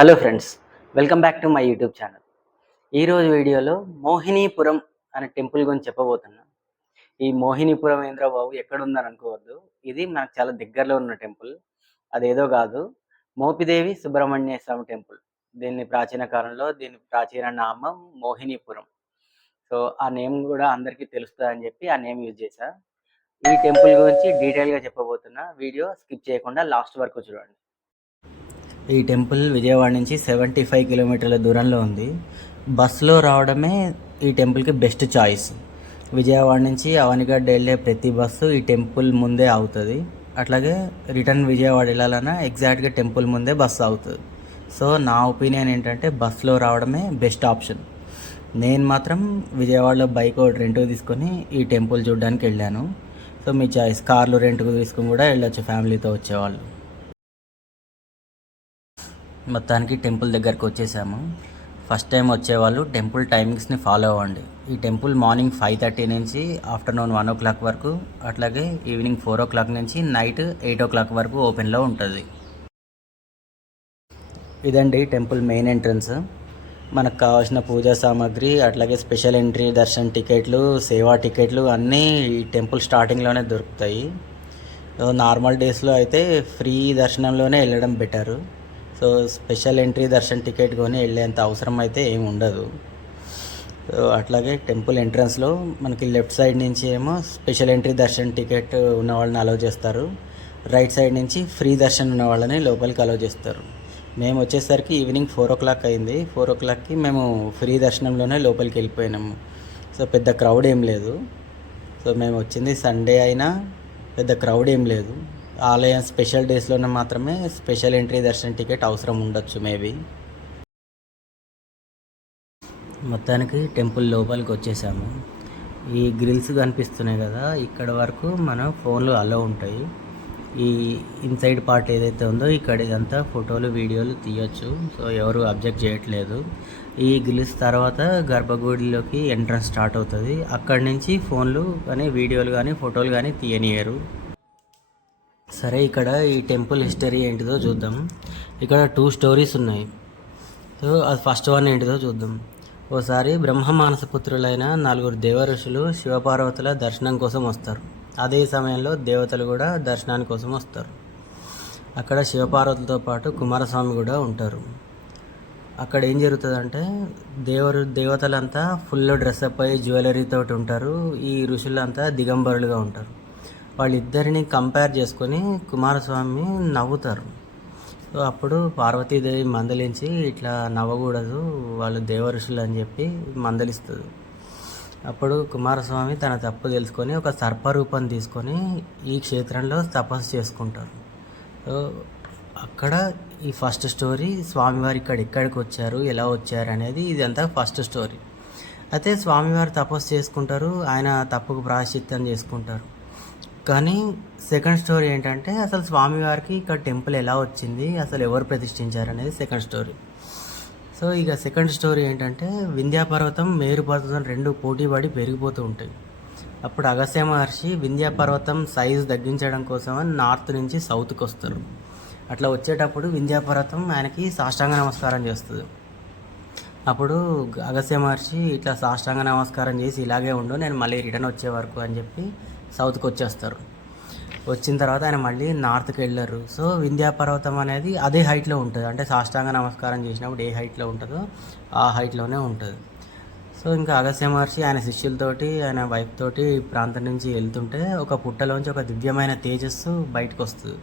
Hello friends, welcome back to my YouTube channel. ఈరోజు వీడియోలో మోహినీపురం అనే టెంపుల్ గురించి చెప్పబోతున్నా. ఈ మోహినీపురం ఏంద్రా బాబు ఎక్కడుందని అనుకోవద్దు. ఇది మనకు చాలా దగ్గరలో ఉన్న టెంపుల్. అదేదో కాదు, మోపిదేవి సుబ్రహ్మణ్య స్వామి టెంపుల్. దీని ప్రాచీన నామం మోహినీపురం. సో ఆ నేమ్ కూడా అందరికీ తెలుస్తుందని చెప్పి ఆ నేమ్ యూజ్ చేశా. ఈ టెంపుల్ గురించి డీటెయిల్గా చెప్పబోతున్నా. వీడియో స్కిప్ చేయకుండా లాస్ట్ వరకు చూడండి. ఈ టెంపుల్ విజయవాడ నుంచి 75 కిలోమీటర్ల దూరంలో ఉంది. బస్సులో రావడమే ఈ టెంపుల్కి బెస్ట్ చాయిస్. విజయవాడ నుంచి అవనిగడ్డ వెళ్ళే ప్రతి బస్సు ఈ టెంపుల్ ముందే ఆగుతుంది. అట్లాగే రిటర్న్ విజయవాడ వెళ్ళాలన్నా ఎగ్జాక్ట్గా టెంపుల్ ముందే బస్సు ఆగుతుంది. సో నా ఒపీనియన్ ఏంటంటే బస్సులో రావడమే బెస్ట్ ఆప్షన్. నేను మాత్రం విజయవాడలో బైక్ ఒకటి రెంట్కి తీసుకొని ఈ టెంపుల్ చూడడానికి వెళ్ళాను. సో మీ చాయిస్, కార్లు రెంట్కు తీసుకొని కూడా వెళ్ళొచ్చు ఫ్యామిలీతో వచ్చేవాళ్ళు. మొత్తానికి టెంపుల్ దగ్గరకు వచ్చేసాము. ఫస్ట్ టైం వచ్చేవాళ్ళు టెంపుల్ టైమింగ్స్ని ఫాలో అవ్వండి. ఈ టెంపుల్ మార్నింగ్ 5:30 నుంచి ఆఫ్టర్నూన్ 1 o'clock వరకు, అట్లాగే ఈవినింగ్ 4 o'clock నుంచి నైట్ 8 o'clock వరకు ఓపెన్లో ఉంటుంది. ఇదండి టెంపుల్ మెయిన్ ఎంట్రన్స్. మనకు కావాల్సిన పూజా సామాగ్రి, అట్లాగే స్పెషల్ ఎంట్రీ దర్శన్ టికెట్లు, సేవా టికెట్లు అన్నీ ఈ టెంపుల్ స్టార్టింగ్లోనే దొరుకుతాయి. నార్మల్ డేస్లో అయితే ఫ్రీ దర్శనంలోనే వెళ్ళడం better. So special entry Darshan ticket కొని వెళ్ళేంత అవసరం అయితే ఏమి ఉండదు. సో అట్లాగే టెంపుల్ ఎంట్రన్స్లో మనకి లెఫ్ట్ సైడ్ నుంచి ఏమో స్పెషల్ ఎంట్రీ దర్శన్ టికెట్ ఉన్న వాళ్ళని అలౌ చేస్తారు. రైట్ సైడ్ నుంచి ఫ్రీ దర్శన్ ఉన్న వాళ్ళని లోపలికి అలౌ చేస్తారు. మేము వచ్చేసరికి ఈవినింగ్ 4 o'clock అయింది. 4 o'clockకి మేము ఫ్రీ దర్శనంలోనే లోపలికి వెళ్ళిపోయినాము. సో పెద్ద క్రౌడ్ ఏం లేదు. సో మేము వచ్చింది సండే అయినా పెద్ద క్రౌడ్ ఏం లేదు. ఆలయం స్పెషల్ డేస్లోనే మాత్రమే స్పెషల్ ఎంట్రీ దర్శన టికెట్ అవసరం ఉండొచ్చు మేబీ. మొత్తానికి టెంపుల్ లోపలికి వచ్చేసాము. ఈ గ్రిల్స్ కనిపిస్తున్నాయి కదా, ఇక్కడ వరకు మన ఫోన్లు అలో ఉంటాయి. ఈ ఇన్సైడ్ పార్ట్ ఏదైతే ఉందో ఇక్కడ ఇదంతా ఫోటోలు వీడియోలు తీయొచ్చు. సో ఎవరు అబ్జెక్ట్ చేయట్లేదు. ఈ గ్రిల్స్ తర్వాత గర్భగుడిలోకి ఎంట్రన్స్ స్టార్ట్ అవుతుంది. అక్కడి నుంచి ఫోన్లు కానీ వీడియోలు కానీ ఫోటోలు కానీ తీయనియరు. సరే, ఇక్కడ ఈ టెంపుల్ హిస్టరీ ఏంటిదో చూద్దాం. ఇక్కడ 2 స్టోరీస్ ఉన్నాయి. సో అది ఫస్ట్ వన్ ఏంటిదో చూద్దాం. ఓసారి బ్రహ్మ మానసపుత్రులైన 4 దేవఋషులు శివపార్వతుల దర్శనం కోసం వస్తారు. అదే సమయంలో దేవతలు కూడా దర్శనాని కోసం వస్తారు. అక్కడ శివపార్వతులతో పాటు కుమారస్వామి కూడా ఉంటారు. అక్కడ ఏం జరుగుతుందంటే దేవతలంతా ఫుల్ డ్రెస్అప్ అయ్యి జ్యువెలరీతో ఉంటారు. ఈ ఋషులంతా దిగంబరులుగా ఉంటారు. వాళ్ళిద్దరిని కంపేర్ చేసుకొని కుమారస్వామి నవ్వుతారు. సో అప్పుడు పార్వతీదేవి మందలించి ఇట్లా నవ్వకూడదు, వాళ్ళు దేవఋషులు అని చెప్పి మందలిస్తుంది. అప్పుడు కుమారస్వామి తన తప్పు తెలుసుకొని ఒక సర్పరూపం తీసుకొని ఈ క్షేత్రంలో తపస్సు చేసుకుంటారు. సో అక్కడ ఈ ఫస్ట్ స్టోరీ. స్వామివారు ఎక్కడికి వచ్చారు, ఎలా వచ్చారు అనేది ఇదంతా ఫస్ట్ స్టోరీ. అయితే స్వామివారు తపస్సు చేసుకుంటారు, ఆయన తప్పుకు ప్రాయశ్చిత్తం చేసుకుంటారు. కానీ సెకండ్ స్టోరీ ఏంటంటే అసలు స్వామివారికి ఇక్కడ టెంపుల్ ఎలా వచ్చింది, అసలు ఎవరు ప్రతిష్ఠించారు అనేది సెకండ్ స్టోరీ. సో ఇక సెకండ్ స్టోరీ ఏంటంటే వింధ్యాపర్వతం, మేరుపర్వతం 2 పోటీపడి పెరిగిపోతూ ఉంటాయి. అప్పుడు అగస్త్య మహర్షి వింధ్యాపర్వతం సైజు తగ్గించడం కోసం నార్త్ నుంచి సౌత్కి వస్తారు. అట్లా వచ్చేటప్పుడు వింధ్యాపర్వతం ఆయనకి సాష్టాంగ నమస్కారం చేస్తుంది. అప్పుడు అగస్త్య మహర్షి ఇట్లా సాష్టాంగ నమస్కారం చేసి ఇలాగే ఉండు, నేను మళ్ళీ రిటర్న్ వచ్చే వరకు అని చెప్పి సౌత్కి వచ్చేస్తారు. వచ్చిన తర్వాత ఆయన మళ్ళీ నార్త్కి వెళ్ళారు. సో వింధ్యాపర్వతం అనేది అదే హైట్లో ఉంటుంది. అంటే సాష్టాంగ నమస్కారం చేసినప్పుడు ఏ హైట్లో ఉంటుందో ఆ హైట్లోనే ఉంటుంది. సో ఇంకా అగస్త్య మహర్షి ఆయన శిష్యులతోటి ఆయన వైఫ్ తోటి ప్రాంతం నుంచి వెళ్తుంటే ఒక పుట్టలోంచి ఒక దివ్యమైన తేజస్సు బయటకు వస్తుంది.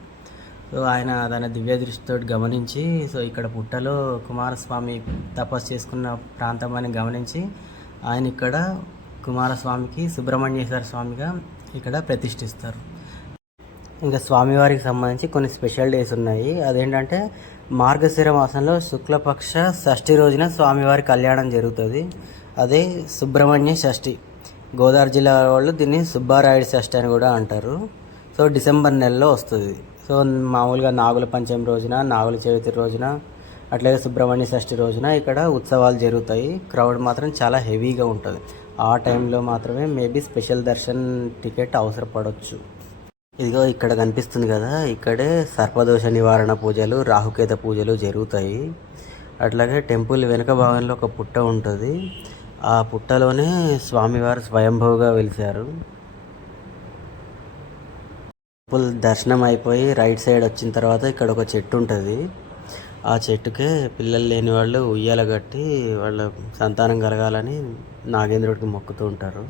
సో ఆయన తన దివ్య దృష్టితో గమనించి, సో ఇక్కడ పుట్టలో కుమారస్వామి తపస్సు చేసుకున్న ప్రాంతం అని గమనించి ఆయన ఇక్కడ కుమారస్వామికి సుబ్రహ్మణ్యేశ్వర స్వామిగా ఇక్కడ ప్రతిష్ఠిస్తారు. ఇంకా స్వామివారికి సంబంధించి కొన్ని స్పెషల్ డేస్ ఉన్నాయి. అదేంటంటే మార్గశిర మాసంలో శుక్లపక్ష షష్ఠి రోజున స్వామివారి కళ్యాణం జరుగుతుంది. అదే సుబ్రహ్మణ్య షష్ఠి. గోదావరి జిల్లా వాళ్ళు దీన్ని సుబ్బారాయుడు షష్ఠి అని కూడా అంటారు. సో డిసెంబర్ నెలలో వస్తుంది. సో మామూలుగా నాగుల పంచమి రోజున, నాగుల చవితి రోజున, అట్లాగే సుబ్రహ్మణ్య షష్ఠి రోజున ఇక్కడ ఉత్సవాలు జరుగుతాయి. క్రౌడ్ మాత్రం చాలా హెవీగా ఉంటుంది. ఆ టైంలో మాత్రమే మేబీ స్పెషల్ దర్శన్ టికెట్ అవసరపడవచ్చు. ఇదిగో ఇక్కడ కనిపిస్తుంది కదా, ఇక్కడే సర్పదోష నివారణ పూజలు, రాహుకేత పూజలు జరుగుతాయి. అట్లాగే టెంపుల్ వెనుక భాగంలో ఒక పుట్ట ఉంటుంది. ఆ పుట్టలోనే స్వామివారు స్వయంభూగా వెలిశారు. టెంపుల్ దర్శనం అయిపోయి రైట్ సైడ్ వచ్చిన తర్వాత ఇక్కడ ఒక చెట్టు ఉంటుంది. ఆ చెట్టుకే పిల్లలు లేని వాళ్ళు ఉయ్యాల కట్టి వాళ్ళ సంతానం కలగాలని నాగేంద్రుడికి మొక్కుతూ ఉంటారు.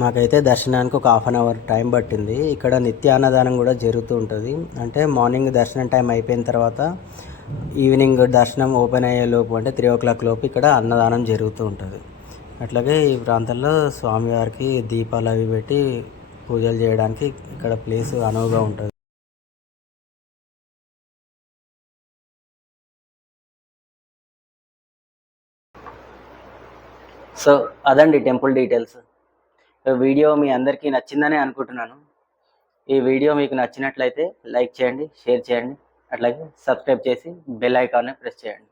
మాకైతే దర్శనానికి ఒక 1/2 అవర్ టైం పట్టింది. ఇక్కడ నిత్య అన్నదానం కూడా జరుగుతూ ఉంటుంది. అంటే మార్నింగ్ దర్శనం టైం అయిపోయిన తర్వాత ఈవినింగ్ దర్శనం ఓపెన్ అయ్యే లోపు, అంటే 3 o'clock లోపు ఇక్కడ అన్నదానం జరుగుతూ ఉంటుంది. అట్లాగే ఈ ప్రాంతంలో స్వామివారికి దీపాలు అవి పెట్టి పూజలు చేయడానికి ఇక్కడ ప్లేస్ అనువుగా ఉంటుంది. సో అదండి టెంపుల్ డీటెయిల్స్. వీడియో మీ అందరికీ నచ్చిందని అనుకుంటున్నాను. ఈ వీడియో మీకు నచ్చినట్లయితే లైక్ చేయండి, షేర్ చేయండి, అట్లాగే సబ్స్క్రైబ్ చేసి బెల్ ఐకాన్ని ప్రెస్ చేయండి.